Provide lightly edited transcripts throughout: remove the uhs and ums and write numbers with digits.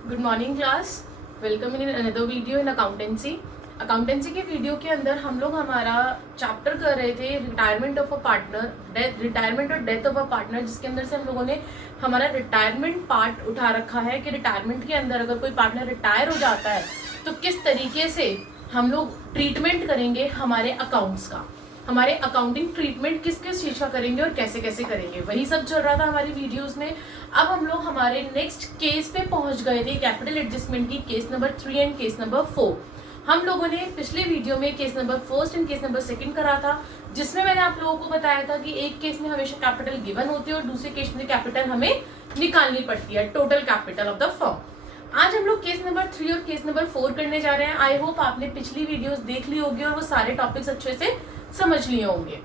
Good morning class, welcome in another video in accountancy. Accountancy के video के अंदर हम लोग हमारा चैप्टर कर रहे थे retirement of a partner, retirement और डेथ ऑफ अ पार्टनर, जिसके अंदर से हम लोगों ने हमारा रिटायरमेंट पार्ट उठा रखा है कि रिटायरमेंट के अंदर अगर कोई पार्टनर रिटायर हो जाता है तो किस तरीके से हम लोग ट्रीटमेंट करेंगे हमारे अकाउंट्स का, हमारे अकाउंटिंग ट्रीटमेंट किस किस चीज का करेंगे और कैसे कैसे करेंगे, वही सब चल रहा था हमारी वीडियोस में। अब हम लोग हमारे नेक्स्ट केस पे पहुंच गए थे, कैपिटल एडजस्टमेंट की case number 3 and case number 4। हम लोगों ने पिछले वीडियो में case number 1 and case number 2 करा था, जिसमें मैंने आप लोगों को बताया था कि एक केस में हमेशा कैपिटल गिवन होती है और दूसरे केस में कैपिटल हमें निकालनी पड़ती है, total capital of the firm. आज हम लोग केस नंबर 3 और केस नंबर 4 करने जा रहे हैं। आई होप आपने पिछली वीडियोस देख ली होगी और वो सारे टॉपिक्स अच्छे से समझ लिए होंगे।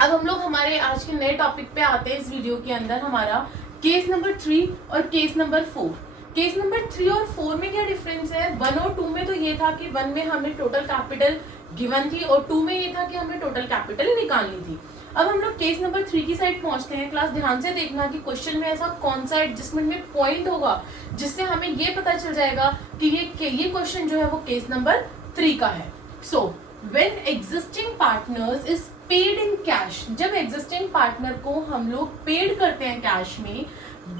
अब हम लोग हमारे आज के नए टॉपिक पे आते हैं। इस वीडियो के अंदर हमारा केस नंबर 3 और केस नंबर 4। केस नंबर 3 और 4 में क्या डिफरेंस है? 1 और 2 में तो ये था कि 1 में हमें टोटल कैपिटल गिवन थी और 2 में ये था कि हमें टोटल कैपिटल निकालनी थी। अब हम लोग केस नंबर 3 की साइड पहुंचते हैं। क्लास ध्यान से देखना कि क्वेश्चन में ऐसा कौन सा एडजस्टमेंट में पॉइंट होगा जिससे हमें ये पता चल जाएगा कि ये क्वेश्चन जो है वो केस नंबर 3 का है। सो when existing partners is paid in cash, जब existing partner को हम लोग पेड करते हैं कैश में,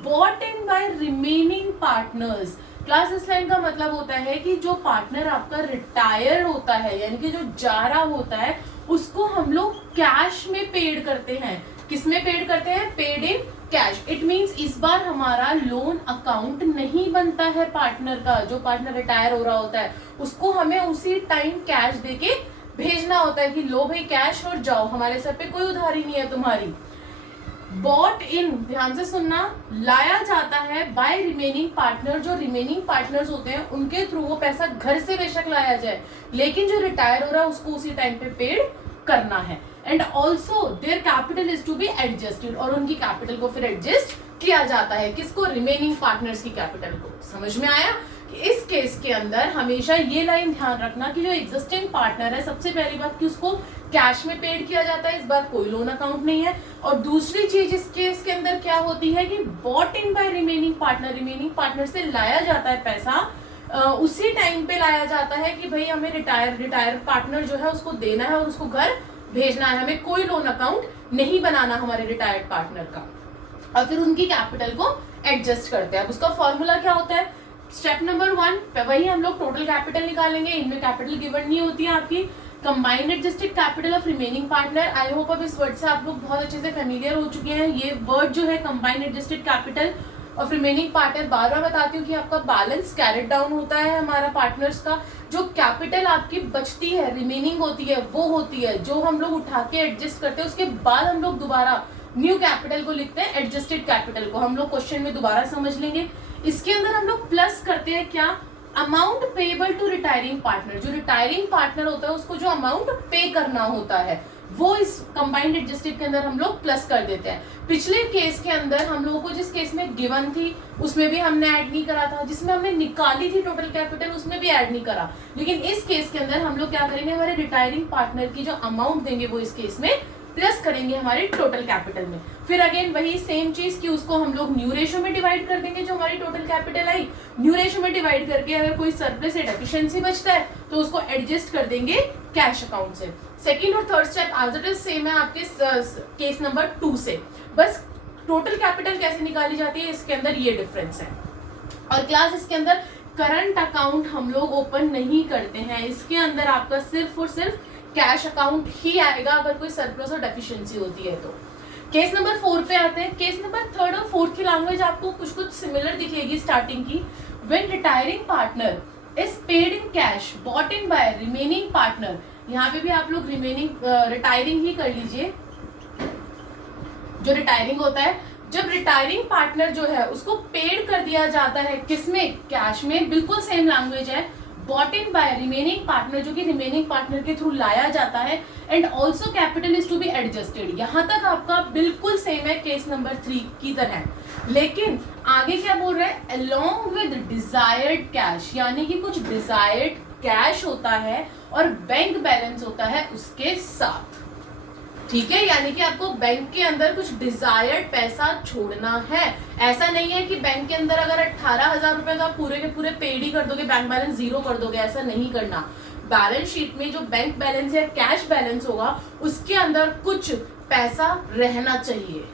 bought in by remaining partners। Class इस लाइन का मतलब होता है कि जो पार्टनर आपका रिटायर होता है, यानी कि जो जा रहा होता है, उसको हम लोग कैश में पेड करते हैं। किस में पेड करते हैं? Paid in cash. It means इस बार हमारा लोन अकाउंट नहीं बनता है पार्टनर का। जो पार्टनर रिटायर हो रहा होता है उसको हमें उसी टाइम कैश देके भेजना होता है कि लो भाई कैश और जाओ, हमारे सर पे कोई उधारी नहीं है तुम्हारी। बॉट इन, ध्यान से सुनना, लाया जाता है बाय रिमेनिंग पार्टनर। जो रिमेनिंग पार्टनर्स होते हैं उनके थ्रू वो पैसा घर से बेशक लाया जाए, लेकिन जो रिटायर हो रहा है उसको उसी टाइम पे पेड करना है। And also their capital is to be adjusted, और उनकी कैपिटल को फिर एडजस्ट किया जाता है। किसको? रिमेनिंग पार्टनर्स की कैपिटल को। समझ में आया? इस केस के अंदर हमेशा ये लाइन ध्यान रखना कि जो एग्जिस्टिंग पार्टनर है, सबसे पहली बात कि उसको कैश में पेड किया जाता है, इस बार कोई लोन अकाउंट नहीं है। और दूसरी चीज इस केस के अंदर क्या होती है कि bought in by remaining partner, remaining partner से लाया जाता है पैसा, उसी टाइम पे लाया जाता है कि भाई हमें रिटायर पार्टनर जो है उसको देना है और उसको घर भेजना है, हमें कोई लोन अकाउंट नहीं बनाना हमारे रिटायर्ड पार्टनर का। और फिर उनकी कैपिटल को एडजस्ट करते हैं। अब उसका फॉर्मूला क्या होता है? स्टेप नंबर 1 वही हम लोग टोटल कैपिटल निकालेंगे। इनमें कैपिटल गिवन नहीं होती है आपकी। Combined adjusted capital of remaining partner. I hope अब इस वर्ड से आप लोग बहुत अच्छे से फेमिलियर हो चुके हैं। ये वर्ड जो है combined adjusted capital of remaining partner, बार बार बताती हूँ कि आपका बैलेंस कैरेट डाउन होता है हमारा पार्टनर्स का। जो कैपिटल आपकी बचती है, रिमेनिंग होती है, वो होती है जो हम लोग उठा के एडजस्ट करते हैं। उसके बाद हम लोग दोबारा न्यू कैपिटल को लिखते हैं, एडजस्टेड कैपिटल को। हम लोग क्वेश्चन में दोबारा समझ लेंगे। इसके अंदर हम लोग प्लस करते हैं क्या? Amount payable to retiring partner. जो रिटायरिंग पार्टनर होता है उसको जो अमाउंट पे करना होता है वो इस कंबाइंड एडजस्टेड के अंदर हम लोग प्लस कर देते हैं। पिछले केस के अंदर हम लोगों को जिस केस में गिवन थी उसमें भी हमने ऐड नहीं करा था, जिसमें हमने निकाली थी टोटल कैपिटल उसमें भी ऐड नहीं करा। लेकिन इस केस के अंदर हम लोग क्या करेंगे? हमारे रिटायरिंग पार्टनर की जो अमाउंट देंगे वो इस केस में प्लस करेंगे हमारे टोटल कैपिटल में। फिर अगेन वही सेम चीज कि उसको हम लोग न्यू रेशो में डिवाइड कर देंगे। जो हमारी total capital I, new ratio में डिवाइड करके अगर कोई सरप्लस या डेफिशिएंसी बचता है तो उसको एडजस्ट कर देंगे कैश अकाउंट से। सेकंड और third step as it is same है आपके केस नंबर 2 से, बस टोटल कैपिटल कैसे निकाली जाती है इसके अंदर ये डिफरेंस है। और क्लास इसके अंदर करंट अकाउंट हम लोग ओपन नहीं करते हैं। इसके अंदर आपका सिर्फ और सिर्फ कैश अकाउंट ही आएगा अगर कोई सरप्लस और डेफिशिएंसी होती है तो। केस नंबर 4 पे आते हैं। केस नंबर 3 और 4 की लैंग्वेज आपको कुछ सिमिलर दिखेगी स्टार्टिंग की। When retiring partner is paid in cash bought in by remaining partner, यहाँ पे भी आप लोग रिटायरिंग ही कर लीजिए। जो रिटायरिंग होता है, जब रिटायरिंग पार्टनर जो है उसको पेड कर दिया जाता है, किसमें? कैश में। बिल्कुल सेम लैंग्वेज है। Bought in by remaining partner, जो कि रिमेनिंग पार्टनर के थ्रू लाया जाता है। And also capital is to be adjusted. यहां तक आपका बिल्कुल सेम है केस नंबर 3 की तरह। लेकिन आगे क्या बोल रहा है? अलोंग विद डिजायर्ड कैश, यानी कि कुछ डिजायर्ड कैश होता है और बैंक बैलेंस होता है उसके साथ। ठीक है, यानी कि आपको बैंक के अंदर कुछ डिजायर्ड पैसा छोड़ना है। ऐसा नहीं है कि बैंक के अंदर अगर 18,000 रुपए का पूरे के पूरे पेड ही कर दोगे, बैंक बैलेंस जीरो कर दोगे, ऐसा नहीं करना। बैलेंस शीट में जो बैंक बैलेंस या कैश बैलेंस होगा उसके अंदर कुछ पैसा रहना चाहिए।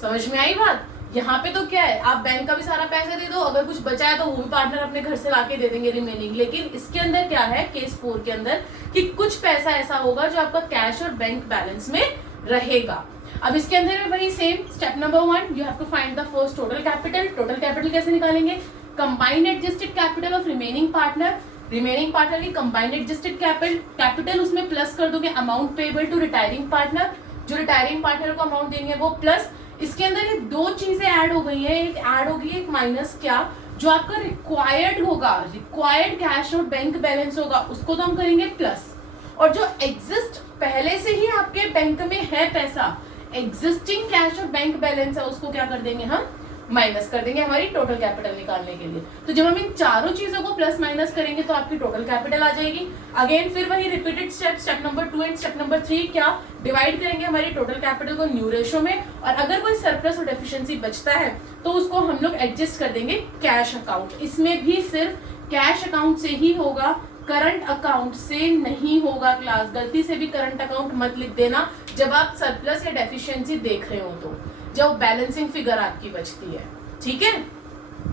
समझ में आई बात? यहाँ पे तो क्या है, आप बैंक का भी सारा पैसा दे दो, अगर कुछ बचा है तो वो भी पार्टनर अपने घर से लाके दे देंगे रिमेनिंग। लेकिन इसके अंदर क्या है, केस 4 के अंदर, कि कुछ पैसा ऐसा होगा जो आपका कैश और बैंक बैलेंस में रहेगा। अब इसके अंदर वही same step number 1, you have to find the first total capital. Total capital कैसे निकालेंगे? Combined adjusted capital of remaining partner. Remaining partner की कंबाइंड एडजस्टेड कैपिटल, उसमें प्लस कर दोगे amount payable to retiring partner, जो रिटायरिंग पार्टनर को amount देंगे वो प्लस। इसके अंदर ये दो चीजें ऐड हो गई हैं, एक ऐड होगी एक माइनस, क्या, जो आपका रिक्वायर्ड होगा, रिक्वायर्ड कैश और बैंक बैलेंस होगा, उसको तो हम करेंगे प्लस। और जो एग्जिस्ट पहले से ही आपके बैंक में है पैसा, एग्जिस्टिंग कैश और बैंक बैलेंस है, उसको क्या कर देंगे हम, माइनस कर देंगे हमारी टोटल कैपिटल निकालने के लिए। तो जब हम इन चारों चीजों को प्लस माइनस करेंगे तो आपकी टोटल कैपिटल आ जाएगी। अगेन फिर वही repeated step number 2 and step number 3, क्या, डिवाइड करेंगे हमारी टोटल कैपिटल को न्यू रेशो में, और अगर कोई सरप्लस और डेफिशिएंसी बचता है तो उसको हम लोग एडजस्ट कर देंगे कैश अकाउंट। इसमें भी सिर्फ कैश अकाउंट से ही होगा, करंट अकाउंट से नहीं होगा। क्लास गलती से भी करंट अकाउंट मत लिख देना जब आप सरप्लस या डेफिशिएंसी देख रहे हो, तो जब बैलेंसिंग फिगर आपकी बचती है। ठीक है,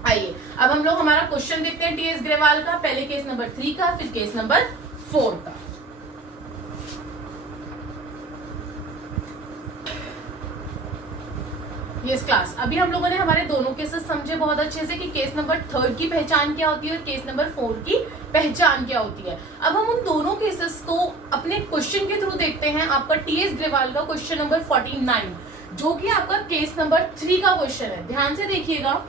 आइए अब हम लोग हमारा क्वेश्चन देखते हैं टीएस ग्रेवाल का। पहले केस नंबर 3 का, फिर केस नंबर 4 का। यस क्लास, अभी हम लोगों ने हमारे दोनों केसेस समझे बहुत अच्छे से कि केस नंबर 3 की पहचान क्या होती है और केस नंबर 4 की पहचान क्या होती है। अब हम उन दोनों केसेस को अपने क्वेश्चन के थ्रू देखते हैं। आपका टीएस ग्रेवाल का क्वेश्चन नंबर 49, जो कि आपका केस नंबर 3 का क्वेश्चन है। ध्यान से देखिएगा,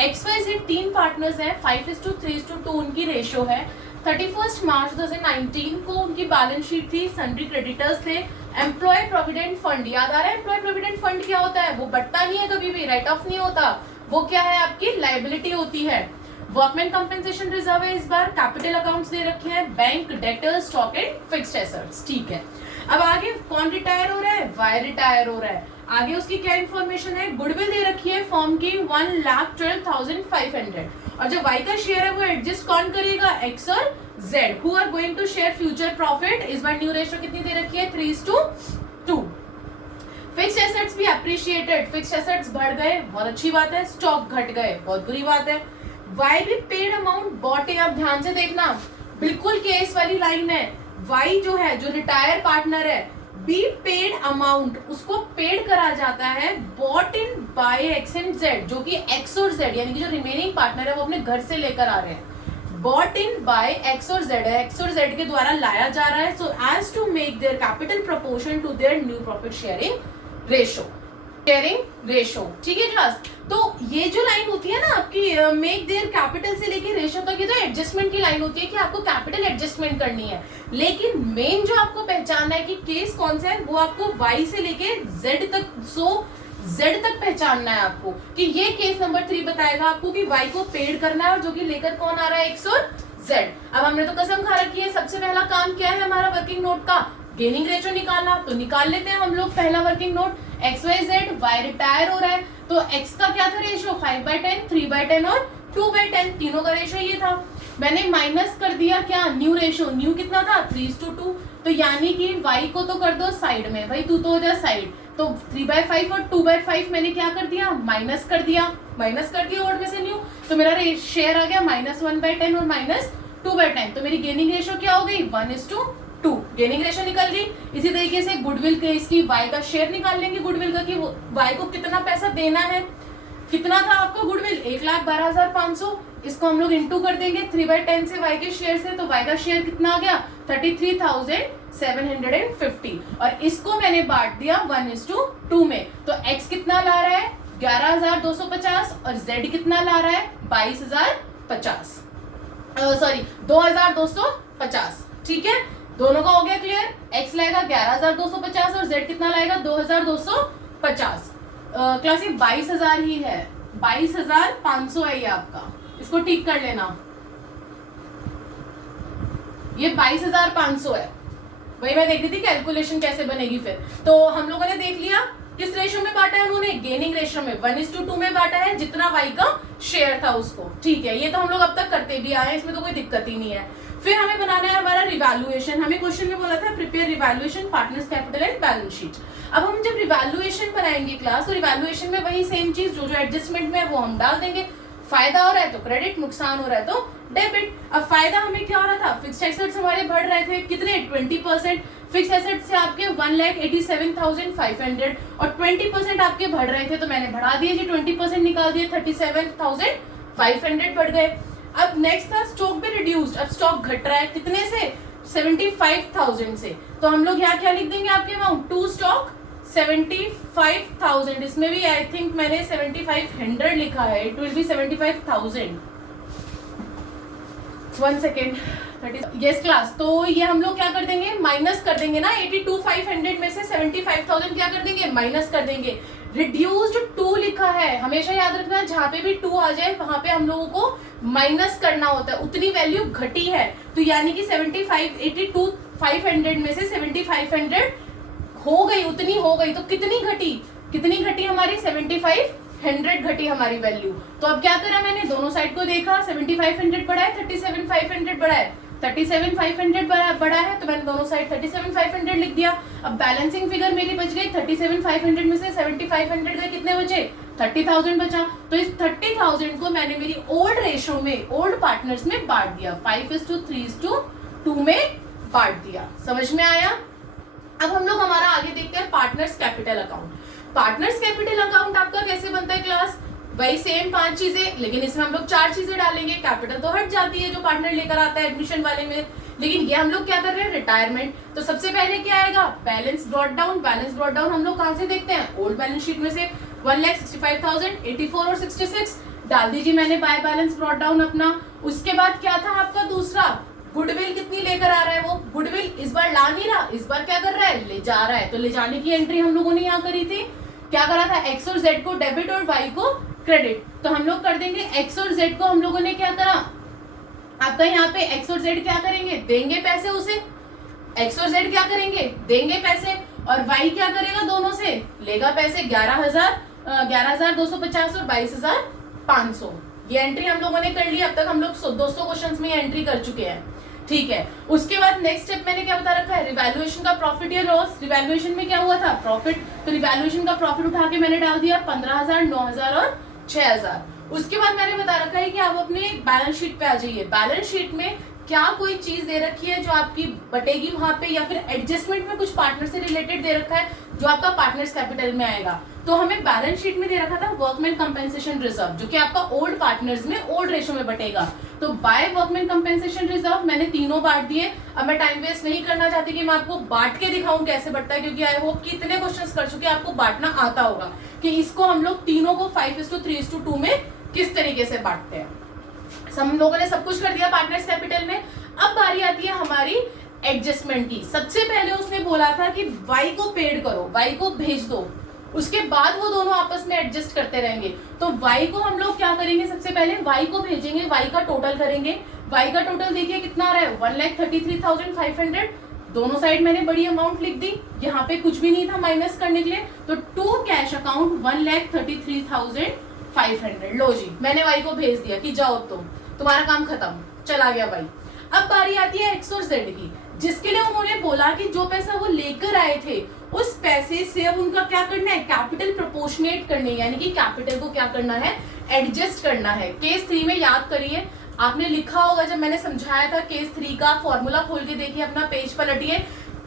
XYZ 3 पार्टनर्स हैं, 5:3:2 उनकी रेशियो है। 31 मार्च 2019 को उनकी बैलेंस शीट थी, सन्ड्री क्रेडिटर्स थे, एम्प्लॉय प्रोविडेंट फंड, याद आ रहा है एम्प्लॉय प्रोविडेंट फंड क्या होता है, वो बढ़ता नहीं है कभी भी, राइट ऑफ नहीं होता, वो क्या है आपकी लायबिलिटी होती है। वर्कमैन कंपेंसेशन रिजर्व है, इस बार कैपिटल अकाउंट्स दे रखे हैं, bank, debtors, stock and fixed assets. ठीक है, अब आगे कौन रिटायर हो रहा है, वाई रिटायर हो रहा है। आगे उसकी क्या इन्फॉर्मेशन है, गुडविल दे रखी है फॉर्म की 1,12,500, और जो वाई का शेयर है वो एडजस्ट कौन करेगा, एक्स और Z, who are going to share future profit. इस बार न्यू रेशियो कितनी दे रखी है, 3:2। फिक्स्ड एसेट्स भी अप्रिशिएटेड, फिक्स्ड एसेट्स बढ़ गए, बहुत अच्छी बात है, स्टॉक घट गए, बहुत बुरी बात है। वाई भी पेड अमाउंट बॉट है, आप ध्यान से देखना, बिल्कुल केस वाली लाइन है। वाई जो है, जो रिटायर पार्टनर है, बी पेड अमाउंट, उसको पेड करा जाता है bought in by X and Z, जो कि एक्स और जेड यानी कि जो रिमेनिंग पार्टनर है वो अपने घर से लेकर आ रहे हैं। बॉट इन बाय एक्स और जेड है, एक्स और जेड के द्वारा लाया जा रहा है, so as to make their capital proportion to their new profit sharing ratio. ठीक है क्लास, तो ये जो लाइन होती है ना आपकी मेक देयर कैपिटल से लेके रेशो तक, ये तो एडजस्टमेंट की लाइन होती है कि आपको कैपिटल एडजस्टमेंट करनी है। लेकिन मेन जो आपको पहचानना है कि केस कौन सा है, वो आपको वाई से लेके जेड तक, जेड तक पहचानना है आपको, कि ये केस नंबर 3 बताएगा आपको कि वाई को पेड करना है, और जो कि लेकर कौन आ रहा है, एक्स और जेड। अब हमने तो कसम खा रखी है, सबसे पहला काम क्या है हमारा वर्किंग नोट का, गेनिंग रेशो निकालना, तो निकाल लेते हैं हम लोग। पहला working note, XYZ, Y retire हो रहा है, तो x का क्या था रेशो, 5/10, 3/10 और 2/10, तीनों का रेशो ये था। मैंने माइनस कर दिया क्या, न्यू रेशो, न्यू कितना था, 3:2, तो यानी कि y को तो कर दो साइड में, भाई तू तो हो जा साइड, तो 3/5 और 2/5 मैंने क्या कर दिया, माइनस कर दिया ओड में से न्यू, तो मेरा शेयर आ गया -1/10 और -2/10, तो मेरी गेनिंग रेशो क्या हो गई, 1:2, गेनिंग रेशो निकल गई। इसी तरीके से गुडविल के इसकी वाई का शेयर निकाल लेंगे गुडविल का, कि वाई को कितना पैसा देना है, कितना था आपका गुडविल, 1,12,500, इसको हम लोग इंटू कर देंगे 3/10 से वाई के शेयर से, तो वाई का शेयर कितना आ गया, 33,750, और इसको मैंने बांट दिया 1:2 में, तो x कितना ला रहा है, 11,250, और z कितना ला रहा है, 2250। ठीक है, दोनों का हो गया क्लियर, x लाएगा 11,250 और z कितना लाएगा, 2,250। क्लास ये 22,000 ही है, 22,500 है ये आपका, इसको ठीक कर लेना, ये 22,500 है। वही मैं देख रही थी कैलकुलेशन कैसे बनेगी फिर। तो हम लोगों ने देख लिया किस रेशियो में बांटा है उन्होंने, गेनिंग रेशियो में 1:2 में बांटा है, जितना वाई का शेयर था उसको। ठीक है, ये तो हम लोग अब तक करते भी आए हैं, इसमें तो कोई दिक्कत ही नहीं है। फिर हमें बनाना है हमारा रिवैल्यूएशन। हमें क्वेश्चन में बोला था prepare revaluation partners capital and balance sheet. अब हम जब रिवैल्यूएशन बनाएंगे क्लास, तो रिवैल्यूएशन में वही सेम चीज जो एडजस्टमेंट में है वो हम डाल देंगे। फायदा हो रहा है तो क्रेडिट, नुकसान हो रहा है तो डेबिट। अब फायदा हमें क्या हो रहा था, फिक्स्ड एसेट्स हमारे बढ़ रहे थे कितने, 20%। फिक्स्ड एसेट्स से आपके 1,87,500 और 20% आपके बढ़ रहे थे, तो मैंने बढ़ा दिए जी, 20% निकाल दिए, 37,500 बढ़ गए। अब नेक्स्ट था स्टॉक भी रिड्यूस्ड। अब स्टॉक घट रहा है कितने से, 75,000 से, तो हम लोग यहाँ क्या लिख देंगे आपके अमाउंट, टू स्टॉक 75,000। इसमें भी आई थिंक मैंने 7,500 लिखा है, it will be 75,000। 1 second, yes class. तो ये हम लोग क्या कर देंगे, माइनस कर देंगे ना, 82,500 में से 75,000 क्या कर देंगे, माइनस कर देंगे। रिड्यूस्ड 2 लिखा है, हमेशा याद रखना जहां पे भी 2 आ जाए वहां पे हम लोगों को माइनस करना होता है, उतनी वैल्यू घटी है। तो यानी कि 82,500 में से 7,500 हो गई, उतनी हो गई, तो कितनी घटी, कितनी घटी हमारी, 7,500 घटी हमारी वैल्यू। तो अब क्या करा मैंने, दोनों साइड को देखा, 7,500 बढ़ा है, 37,500 बढ़ा है, 37,500 बढ़ा है, तो मैंने दोनों साइड 37,500 लिख दिया। अब बैलेंसिंग फिगर मेरी बच गई, 37,500 में से 7,500 गए, कितने बचे, 30,000 बचा। तो इस 30,000 को मैंने मेरी ओल्ड रेशो में, ओल्ड पार्टनर्स में बांट दिया, 5:3:2 में बांट दिया। समझ में आया। अब हम लोग हमारा आगे देखते हैं partners capital account. Partners capital account आपका कैसे बनता है क्लास, वही सेम 5 चीजें, लेकिन इसमें हम लोग 4 चीजें डालेंगे। कैपिटल तो हट जाती है जो पार्टनर लेकर आता है एडमिशन वाले में, लेकिन ये हम लोग क्या कर रहे हैं, रिटायरमेंट। तो सबसे पहले क्या आएगा, balance brought down. Balance brought down हम लोग कहां से देखते हैं, ओल्ड बैलेंस शीट में से 1,65,000, 84 और 66 डाल दीजिए मैंने बाय बैलेंस ब्रॉट डाउन अपना। उसके बाद क्या था आपका दूसरा, गुडविल कितनी लेकर आ रहा है, वो गुडविल इस बार ला नहीं रहा, इस बार क्या कर रहा है, ले जा रहा है। तो ले जाने की एंट्री हम लोगों ने यहाँ करी थी, क्या करा था, एक्स और जेड को डेबिट और वाई को क्रेडिट। तो हम लोग कर देंगे एक्स और जेड को, हम लोगों ने क्या करा, आपका यहाँ पे एक्स और जेड क्या करेंगे, देंगे पैसे उसे, एक्स और जेड क्या करेंगे, देंगे पैसे, और वाई क्या करेगा, दोनों से लेगा पैसे, 11,250 और 22,500। ये एंट्री हम लोगों ने कर ली। अब तक हम लोग 200 क्वेश्चंस में एंट्री कर चुके हैं। ठीक है, उसके बाद नेक्स्ट स्टेप मैंने क्या बता रखा है, रिवैल्यूएशन का प्रॉफिट या लॉस। रिवैल्यूएशन में क्या हुआ था, प्रॉफिट, तो रिवैल्यूएशन का प्रॉफिट उठा के मैंने डाल दिया 15,000, 9,000 और 6,000। उसके बाद मैंने बता रखा है कि आप अपने बैलेंस शीट पे आ जाइए। बैलेंस शीट में क्या कोई चीज दे रखी है जो आपकी बटेगी वहां पे, या फिर एडजस्टमेंट में कुछ पार्टनर से रिलेटेड दे रखा है जो आपका पार्टनर्स कैपिटल में आएगा। तो हमें बैलेंस शीट में दे रखा था वर्कमैन कंपेंसेशन रिजर्व, जो कि आपका ओल्ड पार्टनर्स में ओल्ड रेशो में बटेगा। तो बाय वर्कमैन कंपेंसेशन रिजर्व मैंने तीनों बांट दिए। अब मैं टाइम वेस्ट नहीं करना चाहती कि मैं आपको बांट के दिखाऊं कैसे बढ़ता है, क्योंकि आई होप कि इतने क्वेश्चंस कर चुके आपको बांटना आता होगा कि इसको हम लोग तीनों को 5:3:2 में किस तरीके से बांटते हैं। हम लोगों ने सब कुछ कर दिया पार्टनर्स कैपिटल में। अब बारी आती है हमारी एडजस्टमेंट की। सबसे पहले उसने बोला था कि वाई को पेड करो, वाई को भेज दो, उसके बाद वो दोनों आपस में एडजस्ट करते रहेंगे। तो वाई को हम लोग क्या करेंगे, सबसे पहले वाई को भेजेंगे, वाई का टोटल करेंगे। वाई का टोटल देखिए कितना आ रहा है, 1,33,500। दोनों साइड मैंने बड़ी अमाउंट लिख दी, यहाँ पे कुछ भी नहीं था माइनस करने के लिए। तो टू कैश अकाउंट 1,33,500। लो जी, मैंने वाई को भेज दिया कि जाओ तुम्हारा काम खत्म, चला गया वाई। अब बारी आती है एक्स और जेड की, जिसके लिए उन्होंने बोला कि जो पैसा वो लेकर आए थे उस पैसे से अब उनका क्या करना है, कैपिटल प्रोपोर्शनेट करने, यानी कि कैपिटल को क्या करना है, एडजस्ट करना है। केस 3 में याद करिए, आपने लिखा होगा जब मैंने समझाया था केस 3 का फॉर्मूला खोल के देखिए, अपना पेज पलटिए।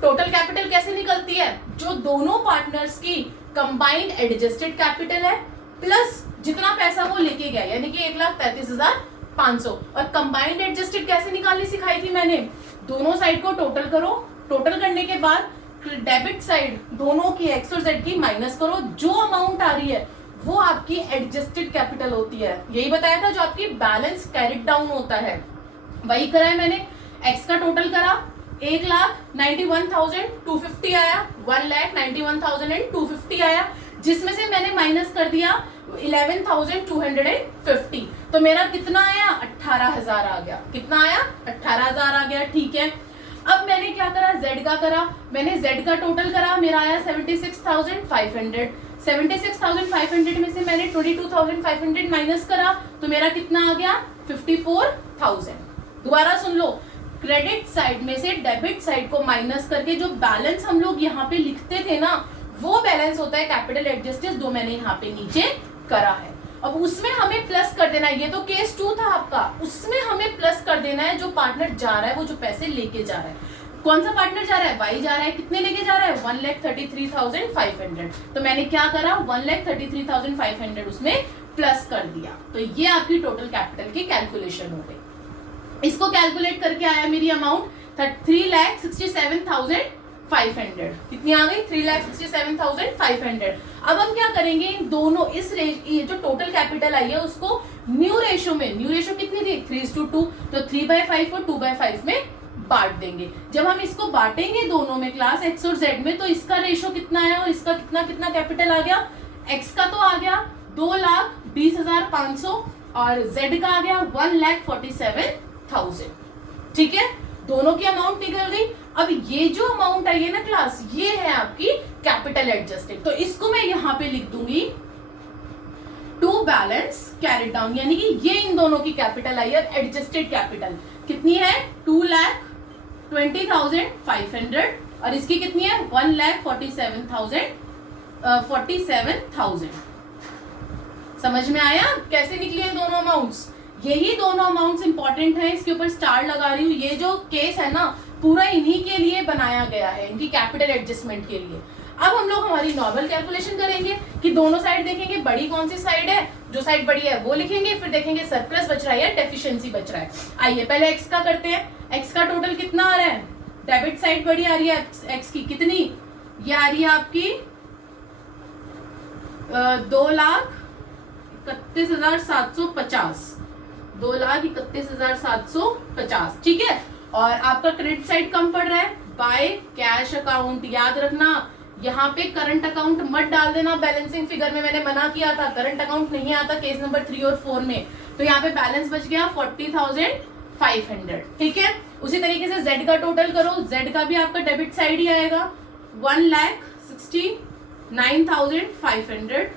टोटल कैपिटल कैसे निकलती है, जो दोनों पार्टनर्स की कंबाइंड एडजस्टेड कैपिटल है प्लस जितना पैसा वो लेके गया, यानी कि 1,33,500। और कंबाइंड एडजस्टेड कैसे निकालनी सिखाई थी मैंने, दोनों साइड को टोटल करो, टोटल करने के बाद डेबिट साइड दोनों की एक्स और जेड की माइनस करो, जो अमाउंट आ रही है वो आपकी एडजस्टेड कैपिटल होती है। यही बताया था जो आपकी बैलेंस कैरिड डाउन होता है, वही करा है मैंने। एक्स का टोटल करा 1,91,250 आया, 1,91,250 आया, जिसमें से मैंने माइनस कर दिया 11,250। तो मेरा कितना आया, 18,000 आ गया। कितना आया, 18,000 आ गया। ठीक है, अब मैंने क्या करा, जेड का करा, मैंने जेड का टोटल करा, मेरा आया 76,500। 76,500 में से मैंने 22,500 माइनस करा तो मेरा कितना आ गया, 54,000। दोबारा सुन लो, क्रेडिट साइड में से डेबिट साइड को माइनस करके जो बैलेंस हम लोग यहाँ पे लिखते थे ना, वो बैलेंस होता है कैपिटल एडजस्टेड, जो मैंने यहाँ पे नीचे करा है। अब उसमें हमें प्लस कर देना है, ये तो केस 2 था आपका, उसमें हमें प्लस कर देना है जो पार्टनर जा रहा है, वो जो पैसे लेके जा रहा है। कौन सा पार्टनर जा रहा है, वाई जा रहा है, कितने लेके जा रहा है, 1,33,500। तो मैंने क्या करा, 1,33,500 उसमें प्लस कर दिया। तो ये आपकी टोटल कैपिटल की कैलकुलेशन हो गई। इसको कैलकुलेट करके आया मेरी अमाउंट 3,67,500। कितनी आ गई, 3,67,500। अब हम क्या करेंगे, इन दोनों ये जो टोटल कैपिटल आई है उसको न्यू रेशो में, न्यू रेशो कितनी थी, 3:2, तो 3/5 और 2/5 में बांट देंगे। जब हम इसको बांटेंगे दोनों में, क्लास एक्स और जेड में, तो इसका रेशो कितना है और इसका कितना कितना कैपिटल आ गया। एक्स का तो आ गया 2,20,500 और जेड का आ गया 1,47,000। ठीक है, दोनों की अमाउंट निकल गई। अब ये जो अमाउंट आई है ना क्लास, ये है आपकी कैपिटल एडजस्टेड। तो इसको मैं यहाँ पे लिख दूंगी टू बैलेंस कैरिड डाउन, यानी कि ये इन दोनों की कैपिटल आई है। एडजस्टेड कैपिटल कितनी है, 2,20,500 और इसकी कितनी है, 1,47,000। समझ में आया कैसे निकली है दोनों अमाउंट्स। यही दोनों अमाउंट्स इंपॉर्टेंट है, इसके ऊपर स्टार लगा रही हूँ। ये जो केस है ना, पूरा इन्हीं के लिए बनाया गया है, इनकी कैपिटल एडजस्टमेंट के लिए। अब हम लोग हमारी नॉर्मल कैलकुलेशन करेंगे कि दोनों साइड देखेंगे, बड़ी कौन सी साइड है, जो साइड बड़ी है वो लिखेंगे, फिर देखेंगे सरप्लस बच रहा है या डेफिशिएंसी बच रहा है। आइए पहले एक्स का करते हैं। एक्स का टोटल कितना आ रहा है, डेबिट साइड बड़ी आ रही है एक्स की, कितनी, ये आ रही है आपकी 2,31,750, 2,31,750। ठीक है, और आपका क्रेडिट साइड कम पड़ रहा है बाय कैश अकाउंट। याद रखना, यहाँ पे करंट अकाउंट मत डाल देना बैलेंसिंग फिगर में, मैंने मना किया था, करंट अकाउंट नहीं आता केस नंबर 3 और 4 में। तो यहाँ पे बैलेंस बच गया 40,500। ठीक है, उसी तरीके से जेड का टोटल करो, जेड का भी आपका डेबिट साइड ही आएगा 1,69,500,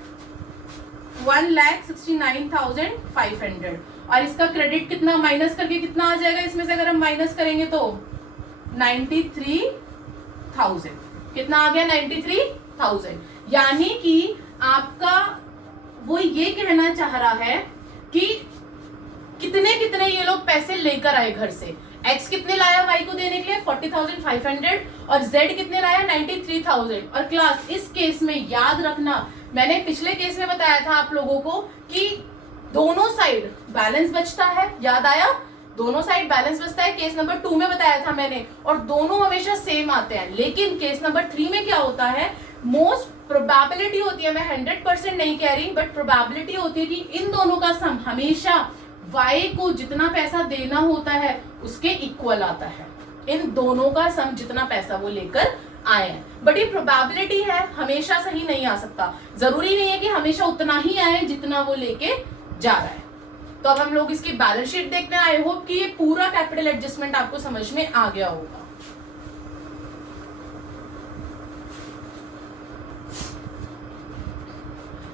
1,69,500। और इसका क्रेडिट कितना माइनस करके कितना आ जाएगा, इसमें से अगर हम माइनस करेंगे तो 93,000। कितना आ गया, 93,000। यानी कि आपका वो ये कहना चाह रहा है कि कितने कितने ये लोग पैसे लेकर आए घर से। एक्स कितने लाया वाई को देने के लिए, 40,500 और जेड कितने लाया, 93,000। और क्लास इस केस में याद रखना, मैंने पिछले केस में बताया था आप लोगों को कि दोनों साइड बैलेंस बचता है, याद आया, दोनों साइड बैलेंस बचता है। केस नंबर 2 में बताया था मैंने, और दोनों हमेशा सेम आते हैं। लेकिन केस नंबर 3 में क्या होता है, मोस्ट प्रोबेबिलिटी होती है, मैं 100% नहीं कह रही, बट प्रोबेबिलिटी होती है कि इन दोनों का सम हमेशा वाई को जितना पैसा देना होता है उसके इक्वल आता है। इन दोनों का सम जितना पैसा वो लेकर आए हैं, बट ये प्रोबेबिलिटी है, हमेशा सही नहीं आ सकता। जरूरी नहीं है कि हमेशा उतना ही आए जितना वो लेके जा रहा है। तो अब हम लोग इसकी बैलेंस शीट देखते हैं। आई होप कि ये पूरा कैपिटल एडजस्टमेंट आपको समझ में आ गया होगा।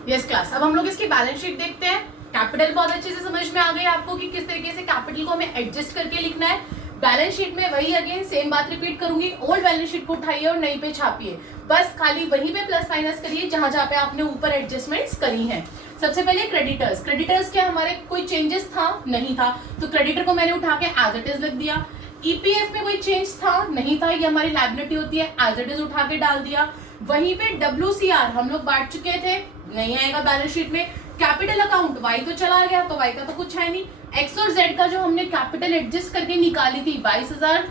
यस क्लास, अब हम लोग इसकी बैलेंस शीट देखते हैं। कैपिटल बहुत अच्छे से समझ में आ गई आपको कि किस तरीके से कैपिटल को हमें एडजस्ट करके लिखना है। बैलेंस शीट में वही अगेन सेम बात रिपीट करूंगी, ओल्ड बैलेंस शीट को उठाइए और नई पे छापिए, बस खाली वहीं पे प्लस माइनस करिए जहां जहां पे आपने ऊपर एडजस्टमेंट्स करी हैं। सबसे पहले क्रेडिटर्स, क्रेडिटर्स क्या हमारे कोई चेंजेस था, नहीं था, तो क्रेडिटर को मैंने उठा के एज इट इज लिख दिया। ईपीएफ में कोई चेंज था, नहीं था, ये हमारी लायबिलिटी होती है, एज इट इज उठा के डाल दिया। वहीं पे WCR हम लोग बांट चुके थे, नहीं आएगा बैलेंस शीट में। कैपिटल अकाउंट वाई तो चला गया, तो वाई का तो कुछ है नहीं। एक्स और जेड का जो हमने कैपिटल एडजस्ट करके निकाली थी 22,000,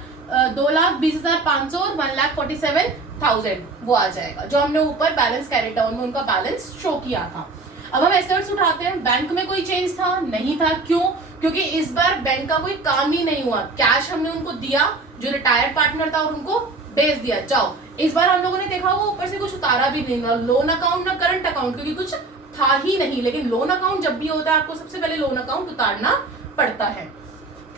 2,20,500 और 1,47,000, वो आ जाएगा जो हमने ऊपर बैलेंस कैरी डाउन में उनका बैलेंस शो किया था। अब हम एसेट्स उठाते हैं। बैंक में कोई चेंज था, नहीं था, क्यों, क्योंकि इस बार बैंक का कोई काम ही नहीं हुआ, कैश हमने उनको दिया जो रिटायर्ड पार्टनर था और उनको भेज दिया, जाओ। इस बार हम लोगों ने देखा होगा ऊपर से कुछ उतारा भी नहीं, ना लोन अकाउंट ना करंट अकाउंट, क्योंकि कुछ था ही नहीं। लेकिन लोन अकाउंट जब भी होता है आपको सबसे पहले लोन अकाउंट उतारना पड़ता है।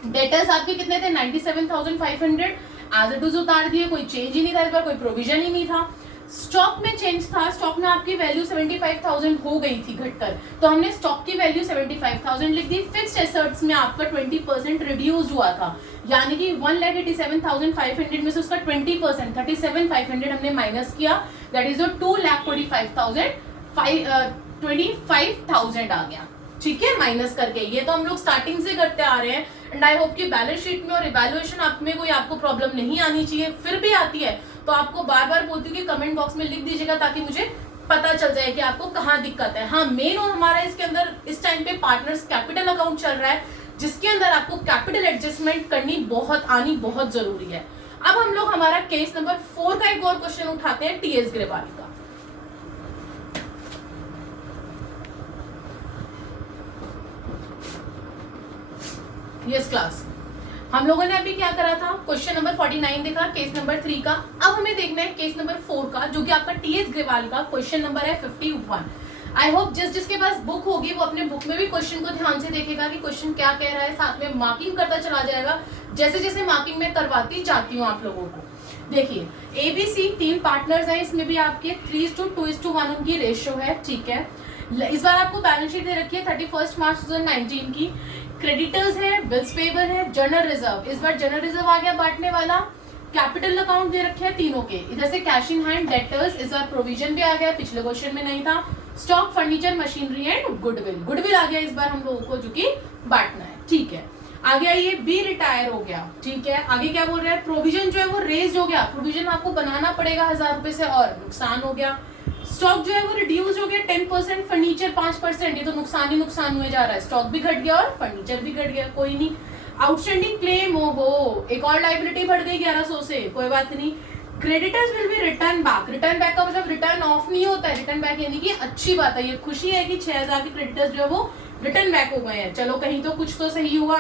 डेटर्स आपके कितने थे, 97,500। एज इट इज उतार दिए, कोई चेंज ही नहीं था इस बार, कोई प्रोविजन ही नहीं था। स्टॉक में चेंज था, स्टॉक में आपकी वैल्यू 75,000 हो गई थी घटकर, तो हमने स्टॉक की वैल्यू 75,000 लिख दी। फिक्स्ड एसेट्स में आपका 20% रिड्यूस हुआ था, यानी कि 1,87,500 में से उसका 20% 37,500 हमने माइनस किया, दैट इज 2,45,000 आ गया। ठीक है, माइनस करके। ये तो हम लोग स्टार्टिंग से करते आ रहे हैं एंड आई होप कि बैलेंस शीट में और इवैल्यूएशन आप में कोई आपको प्रॉब्लम नहीं आनी चाहिए। फिर भी आती है तो आपको बार बार बोलती हूँ कि कमेंट बॉक्स में लिख दीजिएगा ताकि मुझे पता चल जाए कि आपको कहाँ दिक्कत है। हाँ, मेन और हमारा इसके अंदर इस टाइम पे पार्टनर्स कैपिटल अकाउंट चल रहा है, जिसके अंदर आपको कैपिटल एडजस्टमेंट आनी बहुत जरूरी है। अब हम लोग हमारा केस नंबर 4 का एक और क्वेश्चन उठाते हैं, टीएस ग्रेवाल का। यस क्लास, हम लोगों ने अभी क्या करा था, क्वेश्चन नंबर 49 देखा केस नंबर 3 का। अब हमें देखना है केस नंबर 4 का, जो कि आपका टीएस ग्रेवाल का क्वेश्चन नंबर है 51। आई होप जिसके पास बुक होगी वो अपने बुक में भी क्वेश्चन को ध्यान से देखेगा कि क्वेश्चन क्या कह रहा है, साथ में मार्किंग करता चला जाएगा जैसे जैसे मार्किंग में करवाती जाती हूँ आप लोगों को। देखिए, एबीसी 3 पार्टनर्स हैं, इसमें भी आपके 3:2:1 उनकी रेशियो है। ठीक है, इस बार आपको बैलेंस शीट दे रखी है 31 मार्च 2019 की। क्रेडिटर्स है, बिल्स पेबल है, जर्नल रिजर्व, इस बार जर्नल रिजर्व आ गया बांटने वाला। कैपिटल अकाउंट दे रखे हैं तीनों के, इधर से कैश इन हैंड, डेटर्स, इस बार प्रोविजन भी आ गया, पिछले क्वेश्चन में नहीं था। Stock, furniture, machinery and goodwill आ गया इस बार हम लोगों को, जो कि बांटना है। ठीक है, आगे आइए, बी रिटायर हो गया। ठीक है, आगे क्या बोल रहा है, प्रोविजन जो है वो रेज हो गया, प्रोविजन आपको बनाना पड़ेगा 1000 रुपए से और नुकसान हो गया। स्टॉक जो है वो रिड्यूस हो गया 10%, फर्नीचर 5%, ये तो नुकसान ही नुकसान हुए जा रहा है, स्टॉक भी घट गया और फर्नीचर भी घट गया, कोई नहीं। आउटस्टैंडिंग क्लेम, हो एक और लाइबिलिटी बढ़ गई 1100 से, कोई बात नहीं। Creditors will be return back का मतलब रिटर्न ऑफ नहीं होता है, रिटर्न बैक यानी कि अच्छी बात है, ये खुशी है कि 6000 के क्रेडिटर्स जो है वो रिटर्न बैक हो गए हैं, चलो कहीं तो कुछ तो सही हुआ।